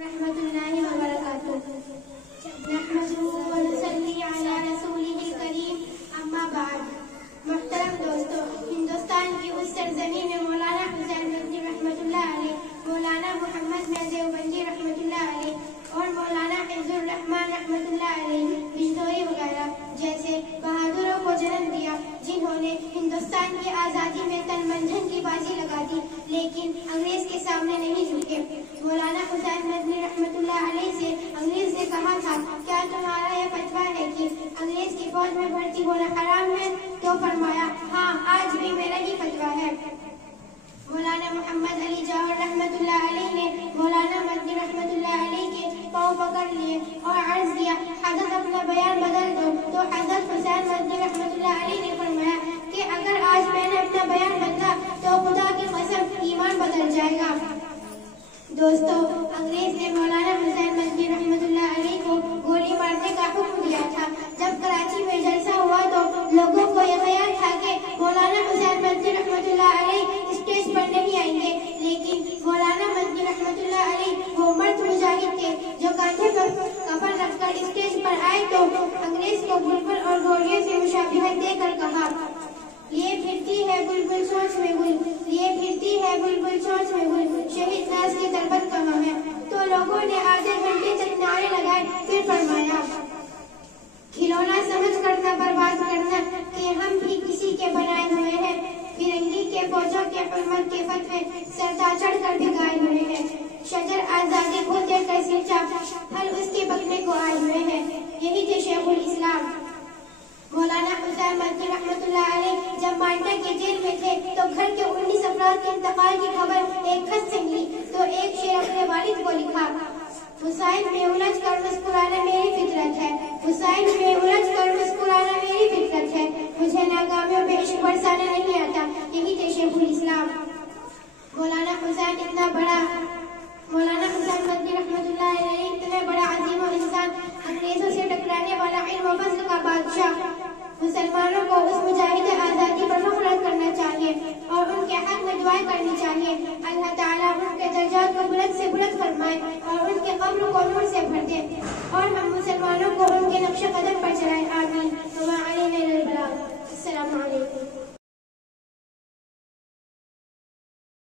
رحمۃ اللہ وبرکاتہ نحمده ونصلی علی رسولہ الکریم اما بعد۔ محترم دوستو، ہندوستان کی اس سرزمین میں مولانا حسین مدنی رحمۃ اللہ علیہ، مولانا محمد دیوبندی رحمۃ اللہ علیہ اور مولانا حفظ الرحمان رحمۃ اللہ علیہ بجنوری وغیرہ جیسے بہادروں کو جنم دیا، جنہوں نے ہندوستان کی آزادی میں تن من دھن کی بازی لگا دی لیکن انگریز کے سامنے نہیں جھکے۔ مولانا حسین مدنی رحمۃ اللہ علیہ سے انگریز نے کہا تھا، کیا تمہارا یہ فتویٰ ہے کہ انگریز کی فوج میں بھرتی ہونا حرام ہے؟ تو فرمایا، ہاں، آج بھی میرا ہی فتویٰ ہے۔ مولانا محمد علی جوہر رحمۃ اللہ علیہ نے مولانا مدنی رحمۃ اللہ علیہ کے پاؤں پکڑ لیے اور عرض کیا، حضرت اپنا بیان بدل دو۔ تو حضرت حسین مدنی رحمۃ اللہ علیہ نے فرمایا کہ اگر آج میں نے اپنا بیان بدلا تو خدا کی قسم ایمان بدل جائے گا۔ دوستو، انگریز نے مولانا حسین مدنی رحمۃ اللہ علیہ کو گولی مارنے کا حکم دیا تھا۔ جب کراچی میں جلسہ ہوا تو لوگوں کو یہ خیال تھا کہ مولانا حسین مدنی رحمۃ اللہ علیہ اسٹیج پر نہیں آئیں گے، لیکن مولانا مدنی رحمۃ اللہ علیہ وہ مرد مجاہد تھے جو کاندھے پر کفن رکھ کر اسٹیج پر آئے تو انگریز کو بلبل اور گوریوں سے مشابہت دے کر کہا، یہ پھرتی ہے بلبل سوچ میں گل، یہ پھرتی ہے بلبل سوچ میں گل، شہید ناز کی تربت کہاں ہے؟ تو لوگوں نے آدھے گھنٹے تک نعرے لگائے، پھر فرمایا، کھلونا سمجھ کر نہ برباد کرنا کہ ہم بھی کسی کے بنائے ہوئے ہیں، فرنگی کے فوجوں کے حرمت کے فتوے سرتا چڑھ کر بھگائے ہوئے ہیں، شجر آزادی کو دے کر سینچا، پھل اس کے پکنے کو آئے ہوئے ہیں۔ یہی تھے شیخ الاسلام مولانا حسین مدنی رحمۃ اللہ علیہ۔ جب مالٹا کے جیل میں تھے تو گھر کے 19 افراد کے انتقال کی خبر ایک خط سے ملی تو ایک شعر اپنے والد کو لکھا، مسائل میں الجھ کر مسکرانا میری فطرت ہے، مسائل میں الجھ کر مسکرانا میری فطرت ہے، مجھے ناکامیوں پہ عشق برسانا نہیں آتا۔ یہی تھے شیخ الاسلام مولانا حسین مولانا حسین مدنی رحمۃ اللہ علیہ اتنا بڑا عظیم و انسان انگریزوں سے ٹکرانے